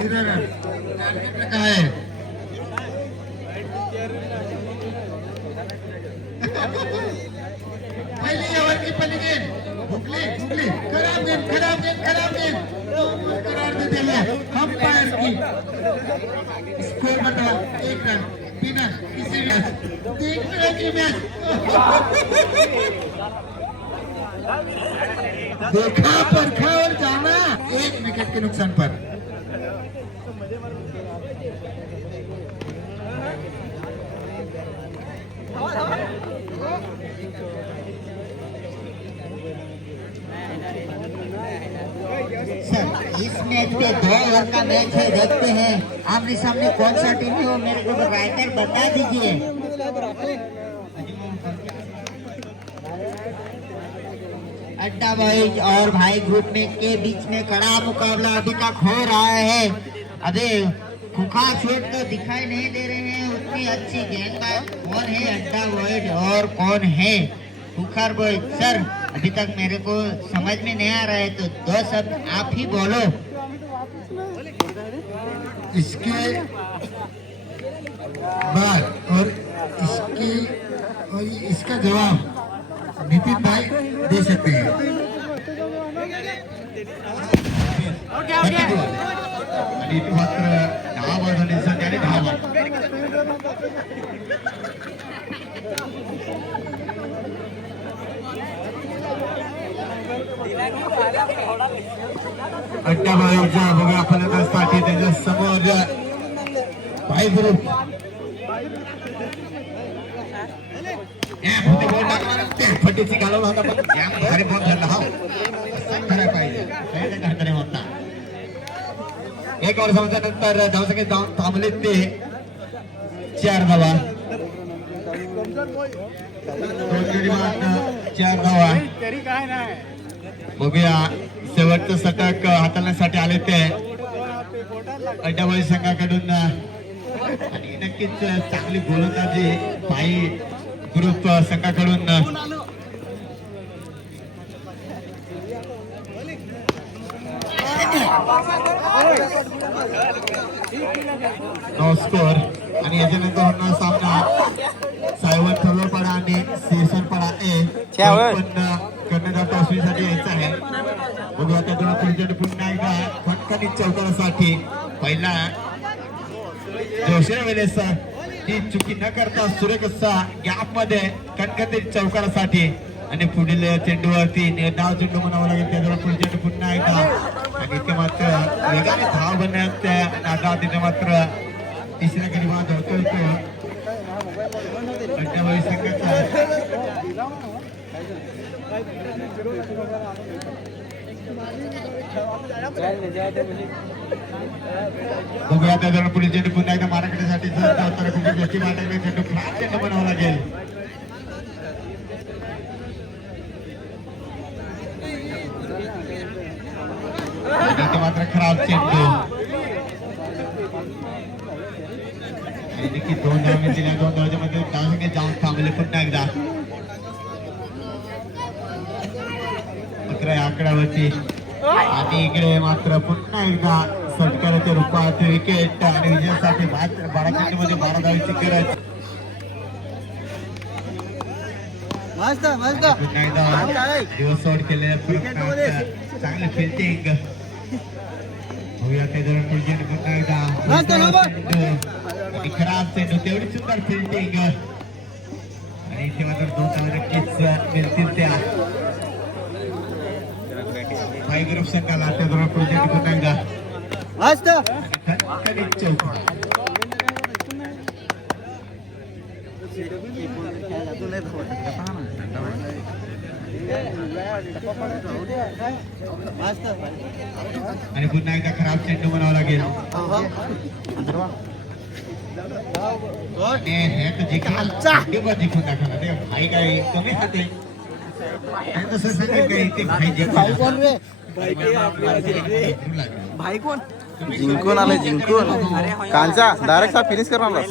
0 run काय पहले over की पहले भुकले भुकले खराब गेंद करार दे दिया अंपायर की स्कोर बता 1 रन बिना किसी मैच देख रहे की मैच देखा परखा और जाना 1 विकेट के नुकसान पर सर इस मैच पे 2 ओवर का मैच है, देखते हैं आमने सामने कौन सा टीम है वो मेरे को राइटर बता दीजिए। अड्डा बॉयज और भाई ग्रुप में के बीच में कड़ा मुकाबला अभी तक हो रहा है। अबे खुखा शॉट तो दिखाई नहीं दे रहे हैं, उतनी अच्छी गेंदबाज कौन है अड्डा बॉयज और कौन है खुखार बॉयज? सर अभी तक मेरे को समझ में नहीं आ रहा है, तो 2 शब्द आप ही बोलो। इसके बाद और इसका जवाब नितिन भाई दे सकते हैं। आणि इथे मात्र 10 बाजूने सध्याने 10 अड्डाबाईचा बघा फलंदाजसाठी त्याच्या समोर भाई ग्रुप फटीची घालवला होता, पण यामध्ये बॉल झाला हा करायला पाहिजे घातले होता। 1 ओव्हर संपल्यानंतर धावसंख्या जाऊन थांबले ते 4 धावा, 2 गडी बाद 4 धावा। बघूया शेवटचं षटक हाताळण्यासाठी आले ते अड्डाबाई संघाकडून आणि नक्कीच चांगली गोलंदाजी भाई ग्रुप संघाकडून। नो स्कोर आणि याच्यानंतर होणार सामना सायवन थोरपडा आणि सिरसनपडा पण कर्णधार टॉससाठी यायचा आहे। बघूया त्या पुन्हा एकदा फटकानी चौकारासाठी पहिला जोशे वेळेस ही चुकी न करता सुरेख असा गॅप मध्ये कणकणी चौकारासाठी आणि पुढील चेंडूवरती डाव चेंडू म्हणावा लागेल। त्याजवळ पुढे चेंडू पुन्हा एकदा आणि ते मात्र वेगाने धाव बनण्यात नागा तिथे मात्र तिसऱ्या गडी बाद होतोय तो अड्डाबाई संघाचा। बघूया त्याजवळ पुढे चेंडू पुन्हा एकदा माराकडीसाठी कुठे गोष्टी मांडायला चेंडू फ्लॅट चेंडू बनावा लागेल। मात्र खराब चेंडू 2 धावे दिल्या, 2 धावांच्या मध्ये धावसंख्या जाऊन थांबले पुन्हा एकदा 11 आकड्यावरती आणि इकडे मात्र पुन्हा एकदा षटकाराच्या रूपात विकेट आणि विजयासाठी 12 चेंडूमध्ये 12 धावेची गरज। पुन्हा एकदा दिवस सोड केलेल्या चांगले फिल्डिंग। पुन्हा एकदा खराब चेंडू तेवढी सुंदर फिल्डिंग आणि इथे मात्र 2 धावा नक्कीच मिळतील त्या भाई ग्रुप संघाला। त्याजवळ पुढे पुन्हा एकदा आणि पुन्हा एकदा खराब चेंडू बनावा लागेल। जिंकून दाखवला ते भाई काय कमी खाते भाई कोण जिंकून आले, जिंकून कांचा डायरेक्ट फिनिश करणार।